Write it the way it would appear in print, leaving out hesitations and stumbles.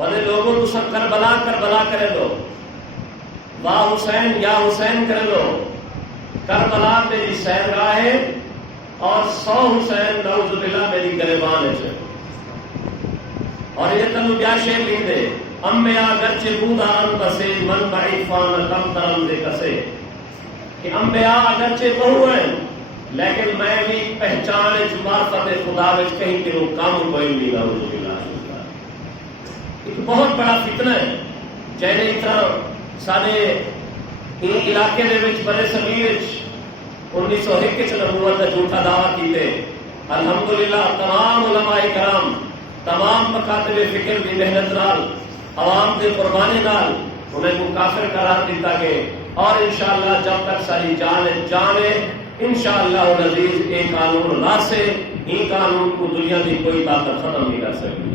والے لوگوں تو سب کربلا کربلا کرے لو، واہ حسین یا حسین کرے لو، کربلا میری سیر راہ ہے اور 100 حسین نعوذ باللہ میری گریبان ہے۔ اور یہ تنو کیا شے لیندے انبیاء گرچہ بودا ان بسے من بعیفان کم ترم دے کسے، کہ انبیاء اگرچہ بہو ہیں لیکن میں بھی پہچان معرفت خدا وچ کہیں کہ وہ کام کوئی نہیں نعوذ باللہ۔ ایک بہت بڑا فتنہ ہے جہنے اس طرح سارے علاقے دے وچ برے صغیر 1901 چ نبوت کا جھوٹا دعویٰ کیتے۔ الحمدللہ تمام علماء کرام تمام مکاتب فکر کی محنت نال عوام کے قربانی نال انہیں کو کافر قرار دیتا گئے، اور انشاءاللہ جب تک ساری جان ہے انشاءاللہ العزیز ایک قانون لا سے، یہ قانون کو دنیا کی کوئی طاقت ختم نہیں کر سکتی۔